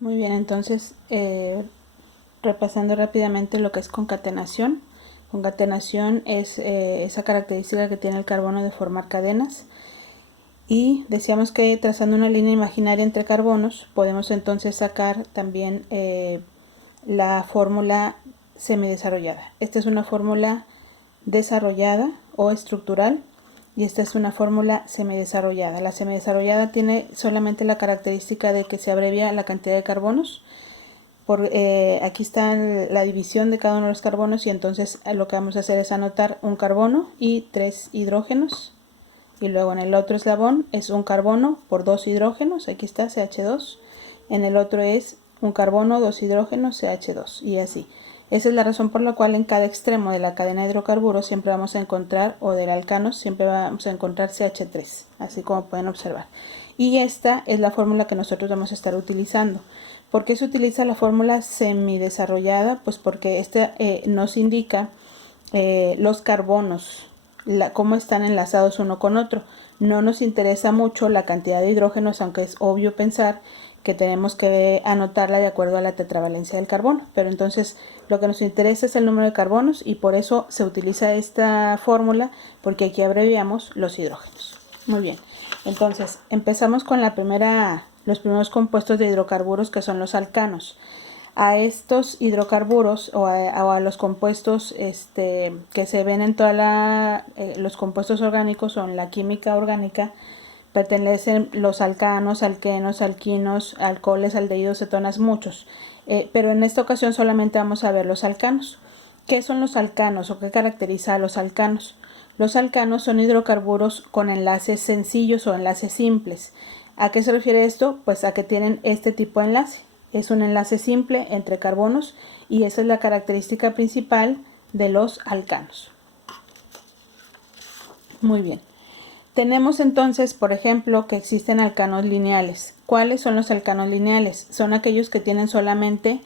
Muy bien, entonces repasando rápidamente lo que es concatenación. Concatenación es esa característica que tiene el carbono de formar cadenas. Y decíamos que trazando una línea imaginaria entre carbonos podemos entonces sacar también la fórmula semidesarrollada. Esta es una fórmula desarrollada o estructural y esta es una fórmula semidesarrollada. La semidesarrollada tiene solamente la característica de que se abrevia la cantidad de carbonos. Aquí está la división de cada uno de los carbonos y entonces lo que vamos a hacer es anotar un carbono y 3 hidrógenos. Y luego en el otro eslabón es un carbono por 2 hidrógenos, aquí está CH2. En el otro es un carbono, 2 hidrógenos, CH2 y así. Esa es la razón por la cual en cada extremo de la cadena de hidrocarburos siempre vamos a encontrar, o del alcanos, siempre vamos a encontrar CH3, así como pueden observar. Y esta es la fórmula que nosotros vamos a estar utilizando. ¿Por qué se utiliza la fórmula semidesarrollada? Pues porque esta nos indica los carbonos, cómo están enlazados uno con otro. No nos interesa mucho la cantidad de hidrógenos, aunque es obvio pensar que tenemos que anotarla de acuerdo a la tetravalencia del carbono, pero entonces lo que nos interesa es el número de carbonos y por eso se utiliza esta fórmula, porque aquí abreviamos los hidrógenos. Muy bien, entonces empezamos con los primeros compuestos de hidrocarburos, que son los alcanos. A estos hidrocarburos o a los compuestos que se ven en los compuestos orgánicos o en la química orgánica, pertenecen los alcanos, alquenos, alquinos, alcoholes, aldehídos, cetonas, muchos. Pero en esta ocasión solamente vamos a ver los alcanos. ¿Qué son los alcanos o qué caracteriza a los alcanos? Los alcanos son hidrocarburos con enlaces sencillos o enlaces simples. ¿A qué se refiere esto? Pues a que tienen este tipo de enlace. Es un enlace simple entre carbonos y esa es la característica principal de los alcanos. Muy bien. Tenemos entonces, por ejemplo, que existen alcanos lineales. ¿Cuáles son los alcanos lineales? Son aquellos que tienen solamente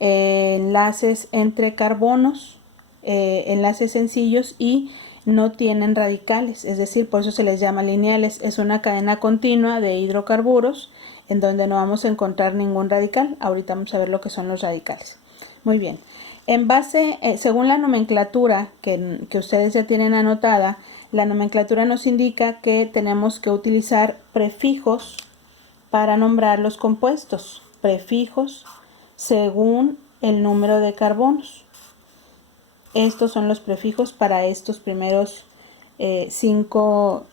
enlaces entre carbonos, enlaces sencillos y no tienen radicales, es decir, por eso se les llama lineales. Es una cadena continua de hidrocarburos en donde no vamos a encontrar ningún radical. Ahorita vamos a ver lo que son los radicales. Muy bien. En base, según la nomenclatura que ustedes ya tienen anotada, la nomenclatura nos indica que tenemos que utilizar prefijos para nombrar los compuestos. Prefijos según el número de carbonos. Estos son los prefijos para estos primeros 5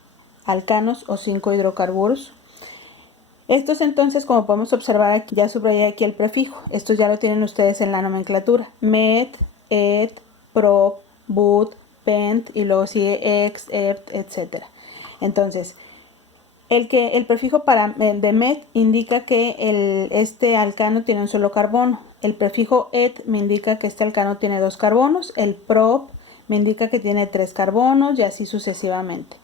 alcanos o 5 hidrocarburos. Estos entonces, como podemos observar aquí, ya subrayé aquí el prefijo. Estos ya lo tienen ustedes en la nomenclatura. Met, et, prop, but, pent y luego sigue ex, ept, etc. Entonces, el prefijo de met indica que este alcano tiene un solo carbono. El prefijo et me indica que este alcano tiene 2 carbonos. El prop me indica que tiene 3 carbonos y así sucesivamente.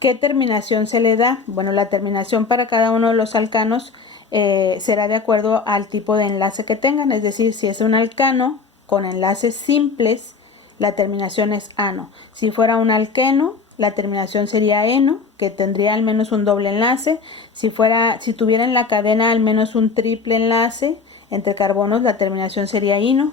¿Qué terminación se le da? Bueno, la terminación para cada uno de los alcanos será de acuerdo al tipo de enlace que tengan. Es decir, si es un alcano con enlaces simples, la terminación es ano. Si fuera un alqueno, la terminación sería eno, que tendría al menos un doble enlace. Si tuviera en la cadena al menos un triple enlace entre carbonos, la terminación sería ino.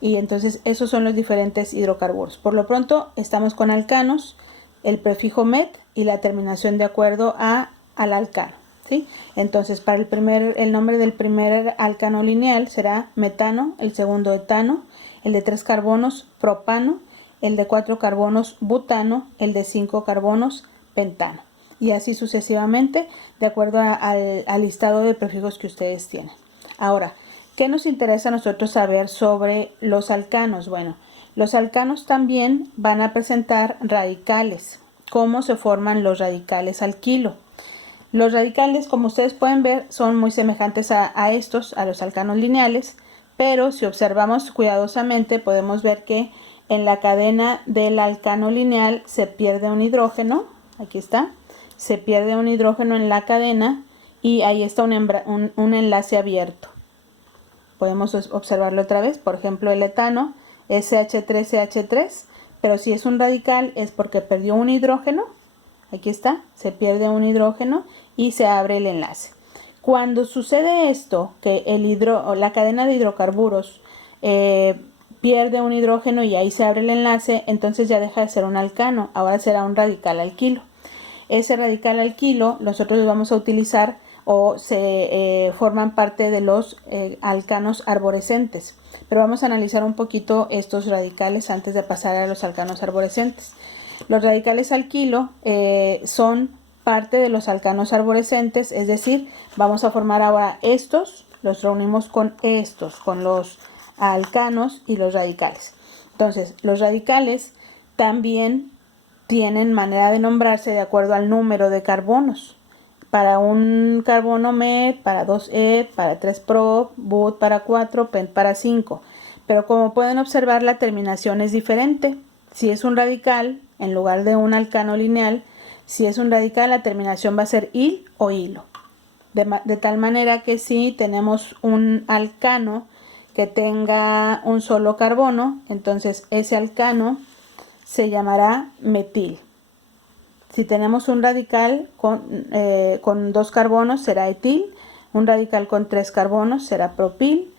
Y entonces esos son los diferentes hidrocarburos. Por lo pronto estamos con alcanos, el prefijo met y la terminación de acuerdo al alcano, ¿sí? Entonces para el nombre del primer alcano lineal será metano, el segundo etano, el de 3 carbonos propano, el de 4 carbonos butano, el de 5 carbonos pentano, y así sucesivamente de acuerdo al listado de prefijos que ustedes tienen. Ahora, ¿qué nos interesa a nosotros saber sobre los alcanos? Bueno, los alcanos también van a presentar radicales. ¿Cómo se forman los radicales alquilo? Los radicales, como ustedes pueden ver, son muy semejantes a los alcanos lineales, pero si observamos cuidadosamente podemos ver que en la cadena del alcano lineal se pierde un hidrógeno. Aquí está, se pierde un hidrógeno en la cadena y ahí está un enlace abierto. Podemos observarlo otra vez. Por ejemplo, el etano es CH3CH3, pero si es un radical es porque perdió un hidrógeno. Aquí está, se pierde un hidrógeno y se abre el enlace. Cuando sucede esto, que la cadena de hidrocarburos pierde un hidrógeno y ahí se abre el enlace, entonces ya deja de ser un alcano, ahora será un radical alquilo. Ese radical alquilo nosotros lo vamos a utilizar o se forman parte de los alcanos arborescentes. Pero vamos a analizar un poquito estos radicales antes de pasar a los alcanos arborescentes. Los radicales alquilo son parte de los alcanos arborescentes, es decir, vamos a formar ahora estos, los reunimos con estos, con los alcanos y los radicales. Entonces, los radicales también tienen manera de nombrarse de acuerdo al número de carbonos. Para un carbono MET, para 2 ET, para 3 PROP, BUT para 4, PENT para 5. Pero como pueden observar, la terminación es diferente. Si es un radical, en lugar de un alcano lineal, si es un radical, la terminación va a ser IL o hilo. De tal manera que si tenemos un alcano que tenga un solo carbono, entonces ese alcano se llamará metil. Si tenemos un radical con 2 carbonos será etil, un radical con 3 carbonos será propil,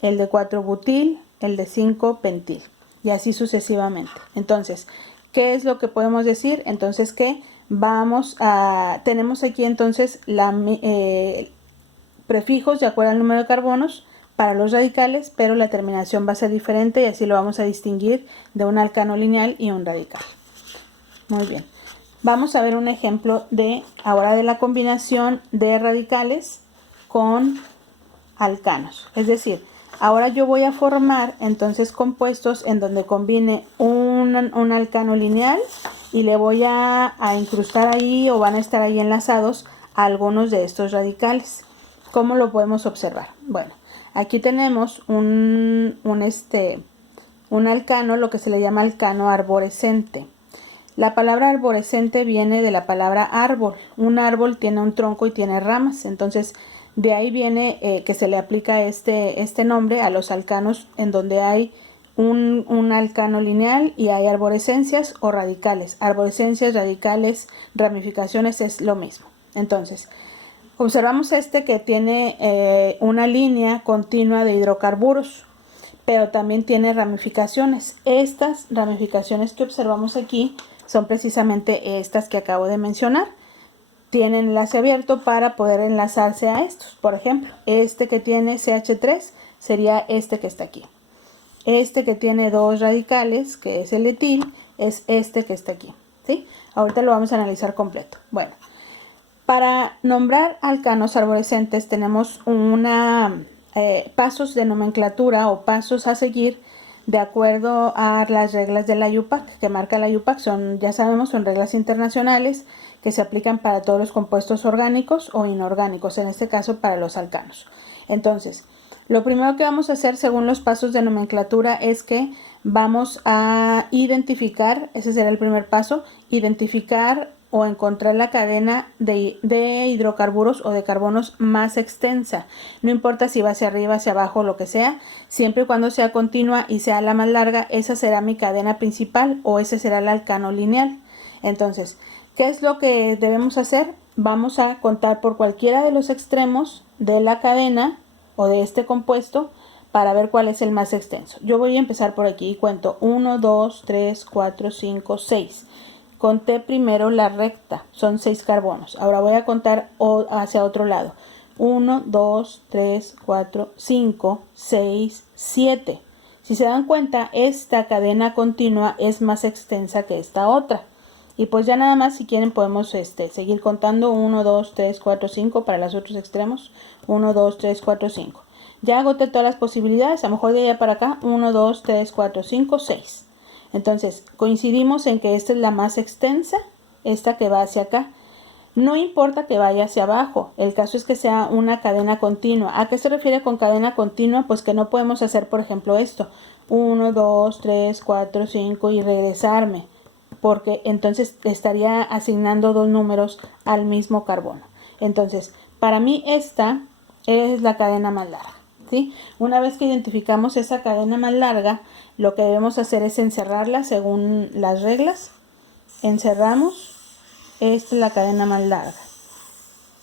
el de 4 butil, el de 5 pentil y así sucesivamente. Entonces, ¿qué es lo que podemos decir? Entonces que tenemos aquí entonces prefijos de acuerdo al número de carbonos para los radicales, pero la terminación va a ser diferente y así lo vamos a distinguir de un alcano lineal y un radical. Muy bien. Vamos a ver un ejemplo ahora de la combinación de radicales con alcanos. Es decir, ahora yo voy a formar entonces compuestos en donde combine un alcano lineal y le voy a incrustar ahí o van a estar ahí enlazados a algunos de estos radicales. ¿Cómo lo podemos observar? Bueno, aquí tenemos un alcano, lo que se le llama alcano arborescente. La palabra arborescente viene de la palabra árbol. Un árbol tiene un tronco y tiene ramas. Entonces, de ahí viene que se le aplica este nombre a los alcanos en donde hay un alcano lineal y hay arborescencias o radicales. Arborescencias, radicales, ramificaciones es lo mismo. Entonces, observamos que tiene una línea continua de hidrocarburos, pero también tiene ramificaciones. Estas ramificaciones que observamos aquí son precisamente estas que acabo de mencionar. Tienen enlace abierto para poder enlazarse a estos. Por ejemplo, este que tiene CH3 sería este que está aquí. Este que tiene 2 radicales, que es el etil, es este que está aquí. ¿Sí? Ahorita lo vamos a analizar completo. Bueno, para nombrar alcanos arborescentes tenemos pasos de nomenclatura o pasos a seguir de acuerdo a las reglas de la IUPAC, que marca la IUPAC. Ya sabemos, son reglas internacionales que se aplican para todos los compuestos orgánicos o inorgánicos, en este caso para los alcanos. Entonces, lo primero que vamos a hacer según los pasos de nomenclatura es que vamos a identificar, ese será el primer paso, identificar o encontrar la cadena de hidrocarburos o de carbonos más extensa. No importa si va hacia arriba, hacia abajo, lo que sea, siempre y cuando sea continua y sea la más larga, esa será mi cadena principal o ese será el alcano lineal. Entonces, ¿qué es lo que debemos hacer? Vamos a contar por cualquiera de los extremos de la cadena o de este compuesto para ver cuál es el más extenso. Yo voy a empezar por aquí y cuento 1, 2, 3, 4, 5, 6. Conté primero la recta, son 6 carbonos. Ahora voy a contar hacia otro lado. 1, 2, 3, 4, 5, 6, 7. Si se dan cuenta, esta cadena continua es más extensa que esta otra. Y pues ya nada más, si quieren, podemos seguir contando 1, 2, 3, 4, 5 para los otros extremos. 1, 2, 3, 4, 5. Ya agoté todas las posibilidades, a lo mejor de allá para acá. 1, 2, 3, 4, 5, 6. Entonces, coincidimos en que esta es la más extensa, esta que va hacia acá. No importa que vaya hacia abajo, el caso es que sea una cadena continua. ¿A qué se refiere con cadena continua? Pues que no podemos hacer, por ejemplo, esto. 1, 2, 3, 4, 5 y regresarme, porque entonces estaría asignando 2 números al mismo carbono. Entonces, para mí esta es la cadena más larga. ¿Sí? Una vez que identificamos esa cadena más larga, lo que debemos hacer es encerrarla según las reglas. Encerramos, esta es la cadena más larga.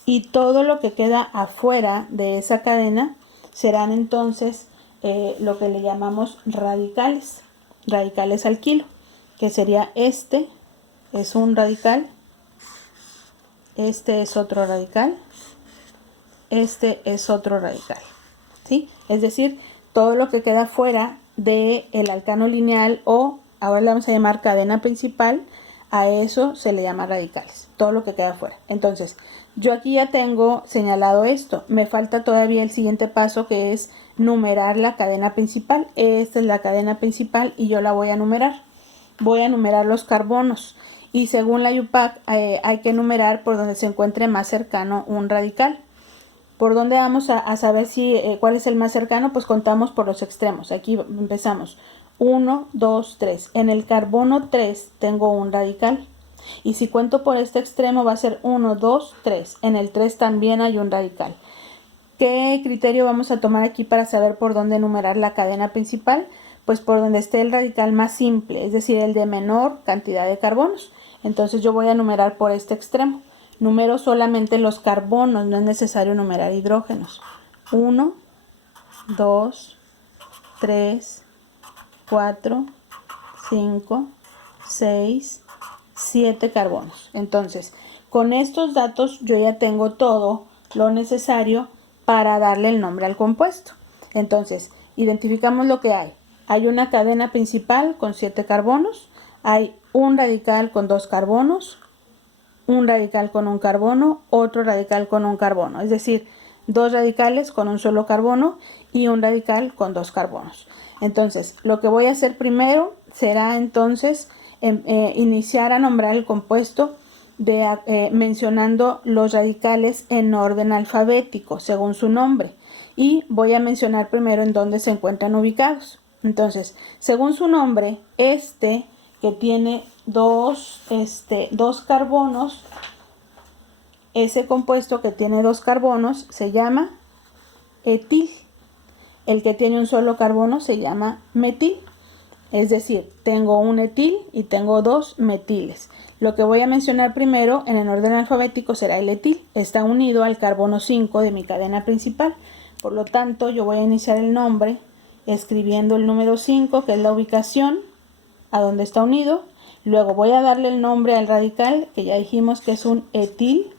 y todo lo que queda afuera de esa cadena serán entonces lo que le llamamos radicales, radicales al kilo, que sería este es un radical, este es otro radical, este es otro radical, ¿sí? Es decir, todo lo que queda fuera del alcano lineal, o ahora le vamos a llamar cadena principal, a eso se le llama radicales, todo lo que queda fuera. Entonces, yo aquí ya tengo señalado esto, me falta todavía el siguiente paso, que es numerar la cadena principal. Esta es la cadena principal y yo la voy a numerar. Voy a numerar los carbonos y según la UPAC hay que numerar por donde se encuentre más cercano un radical. ¿Por dónde vamos a saber cuál es el más cercano? Pues contamos por los extremos. Aquí empezamos. 1, 2, 3. En el carbono 3 tengo un radical. Y si cuento por este extremo va a ser 1, 2, 3. En el 3 también hay un radical. ¿Qué criterio vamos a tomar aquí para saber por dónde numerar la cadena principal? Pues por donde esté el radical más simple, es decir, el de menor cantidad de carbonos. Entonces yo voy a numerar por este extremo. Numero solamente los carbonos, no es necesario numerar hidrógenos. 1, 2, 3, 4, 5, 6, 7 carbonos. Entonces, con estos datos yo ya tengo todo lo necesario para darle el nombre al compuesto. Entonces, identificamos lo que hay. Hay una cadena principal con 7 carbonos, hay un radical con 2 carbonos, un radical con un carbono, otro radical con un carbono, es decir, 2 radicales con un solo carbono y un radical con 2 carbonos. Entonces, lo que voy a hacer primero será entonces iniciar a nombrar el compuesto mencionando los radicales en orden alfabético, según su nombre. Y voy a mencionar primero en dónde se encuentran ubicados. Entonces, según su nombre, que tiene dos carbonos, ese compuesto que tiene 2 carbonos se llama etil. El que tiene un solo carbono se llama metil. Es decir, tengo un etil y tengo 2 metiles. Lo que voy a mencionar primero en el orden alfabético será el etil. Está unido al carbono 5 de mi cadena principal. Por lo tanto, yo voy a iniciar el nombre escribiendo el número 5, que es la ubicación a donde está unido. Luego voy a darle el nombre al radical, que ya dijimos que es un etil.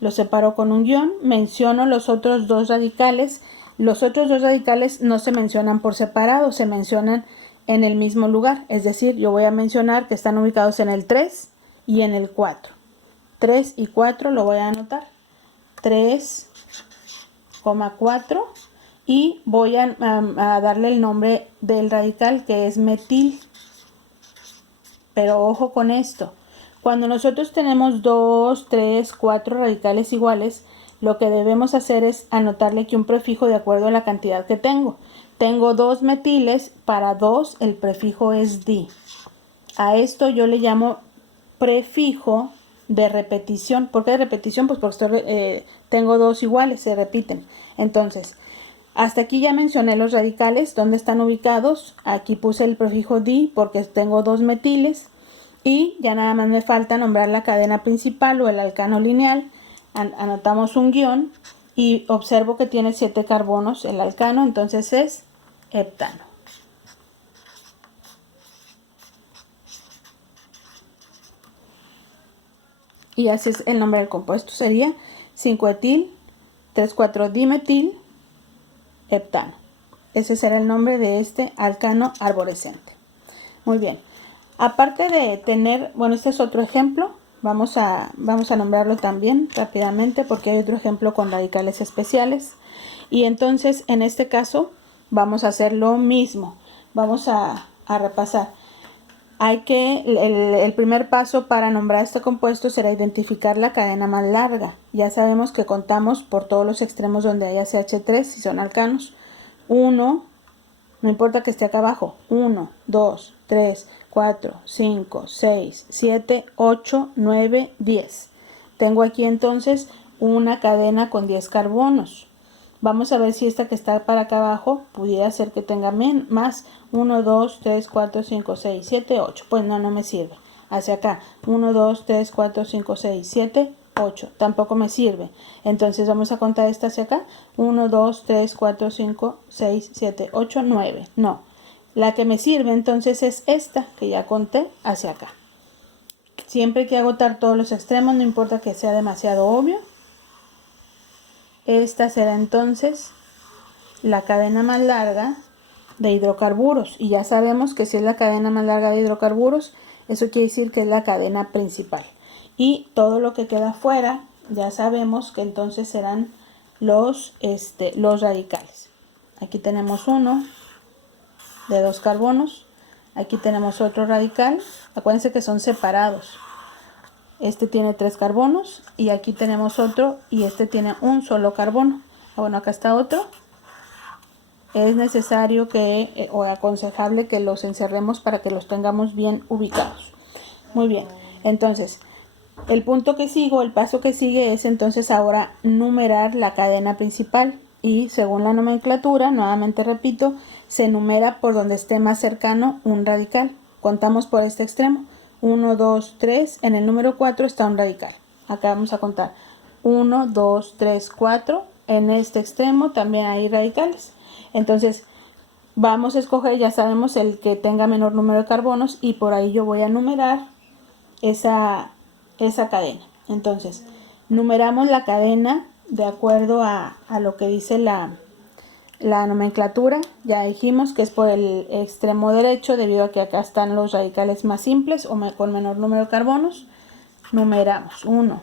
Lo separo con un guión. Menciono los otros 2 radicales. Los otros 2 radicales no se mencionan por separado, se mencionan en el mismo lugar. Es decir, yo voy a mencionar que están ubicados en el 3 y en el 4. 3 y 4 lo voy a anotar. 3,4 y voy a darle el nombre del radical, que es metil. Pero ojo con esto. Cuando nosotros tenemos 2, 3, 4 radicales iguales, lo que debemos hacer es anotarle aquí un prefijo de acuerdo a la cantidad que tengo. Tengo 2 metiles, para 2 el prefijo es di. A esto yo le llamo prefijo de repetición. ¿Por qué de repetición? Pues porque tengo 2 iguales, se repiten. Entonces, hasta aquí ya mencioné los radicales, dónde están ubicados. Aquí puse el prefijo di porque tengo 2 metiles. Y ya nada más me falta nombrar la cadena principal o el alcano lineal. Anotamos un guión y observo que tiene 7 carbonos el alcano, entonces es heptano. Y así es el nombre del compuesto, sería 5-etil, 3,4-dimetil, heptano. Ese será el nombre de este alcano arborescente. Muy bien. Aparte de tener, bueno, este es otro ejemplo. Vamos a nombrarlo también rápidamente porque hay otro ejemplo con radicales especiales. Y entonces, en este caso, vamos a hacer lo mismo. Vamos a repasar. El primer paso para nombrar este compuesto será identificar la cadena más larga. Ya sabemos que contamos por todos los extremos donde haya CH3, si son alcanos. 1, no importa que esté acá abajo. 1, 2, 3, 4, 5, 6, 7, 8, 9, 10. Tengo aquí entonces una cadena con 10 carbonos. Vamos a ver si esta que está para acá abajo pudiera ser que tenga más. 1, 2, 3, 4, 5, 6, 7, 8. Pues no me sirve. hacia acá. 1, 2, 3, 4, 5, 6, 7, 8. Tampoco me sirve. Entonces vamos a contar esta hacia acá. 1, 2, 3, 4, 5, 6, 7, 8, 9. No. La que me sirve entonces es esta que ya conté hacia acá. Siempre hay que agotar todos los extremos, no importa que sea demasiado obvio. Esta será entonces la cadena más larga de hidrocarburos. Y ya sabemos que si es la cadena más larga de hidrocarburos, eso quiere decir que es la cadena principal. Y todo lo que queda fuera, ya sabemos que entonces serán los radicales. Aquí tenemos uno de 2 carbonos. Aquí tenemos otro radical. Acuérdense que son separados. Este tiene 3 carbonos y aquí tenemos otro y este tiene un solo carbono. Bueno, acá está otro. Es necesario o aconsejable que los encerremos para que los tengamos bien ubicados. Muy bien, entonces el paso que sigue es entonces ahora numerar la cadena principal y según la nomenclatura, nuevamente repito, se numera por donde esté más cercano un radical. Contamos por este extremo. 1, 2, 3, en el número 4 está un radical. Acá vamos a contar 1, 2, 3, 4. En este extremo también hay radicales. Entonces vamos a escoger, ya sabemos, el que tenga menor número de carbonos y por ahí yo voy a numerar esa cadena. Entonces numeramos la cadena de acuerdo a lo que dice la nomenclatura. Ya dijimos que es por el extremo derecho debido a que acá están los radicales más simples o con menor número de carbonos. Numeramos 1,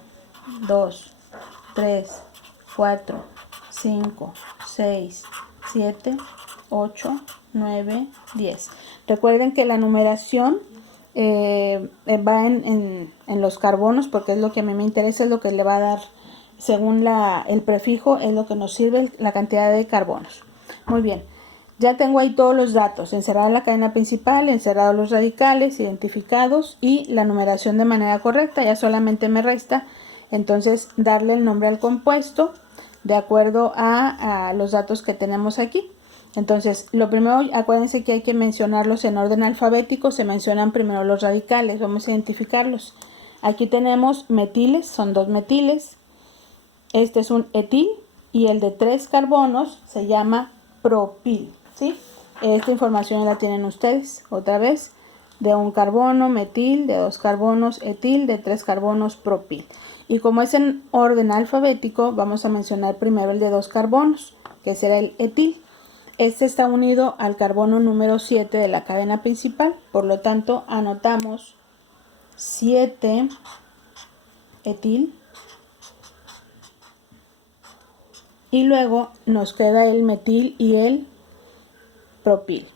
2, 3, 4, 5, 6, 7, 8, 9, 10. Recuerden que la numeración va en los carbonos porque es lo que a mí me interesa, es lo que le va a dar. Según el prefijo es lo que nos sirve la cantidad de carbonos. Muy bien, ya tengo ahí todos los datos, encerrada la cadena principal, encerrados los radicales, identificados y la numeración de manera correcta. Ya solamente me resta entonces darle el nombre al compuesto de acuerdo a los datos que tenemos aquí. Entonces, lo primero, acuérdense que hay que mencionarlos en orden alfabético, se mencionan primero los radicales, vamos a identificarlos. Aquí tenemos metiles, son 2 metiles. Este es un etil y el de 3 carbonos se llama propil, ¿sí? Esta información la tienen ustedes, otra vez, de 1 carbono, metil, de 2 carbonos, etil, de 3 carbonos, propil. Y como es en orden alfabético, vamos a mencionar primero el de 2 carbonos, que será el etil. Este está unido al carbono número 7 de la cadena principal, por lo tanto anotamos 7 etil. Y luego nos queda el metil y el propil.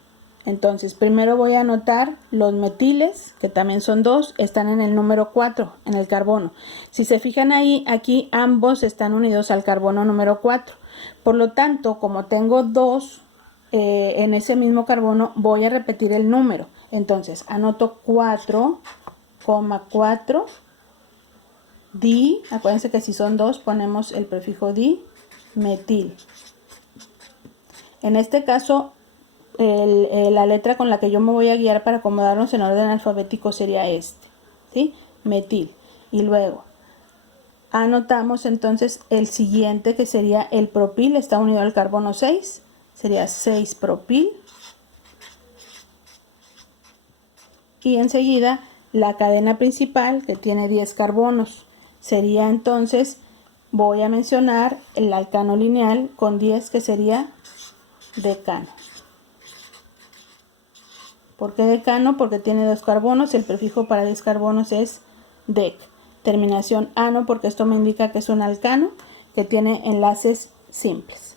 Entonces primero voy a anotar los metiles, que también son 2, están en el número 4, en el carbono. Si se fijan ahí, aquí ambos están unidos al carbono número 4. Por lo tanto, como tengo 2 en ese mismo carbono, voy a repetir el número. Entonces anoto 4,4 di, acuérdense que si son 2 ponemos el prefijo di, metil. En este caso la letra con la que yo me voy a guiar para acomodarnos en orden alfabético sería este, ¿sí? Metil. Y luego anotamos entonces el siguiente, que sería el propil, está unido al carbono 6, sería 6 propil. Y enseguida la cadena principal, que tiene 10 carbonos, sería entonces, voy a mencionar el alcano lineal con 10, que sería decano. ¿Por qué decano? Porque tiene 2 carbonos, el prefijo para 10 carbonos es dec. Terminación ano, porque esto me indica que es un alcano que tiene enlaces simples.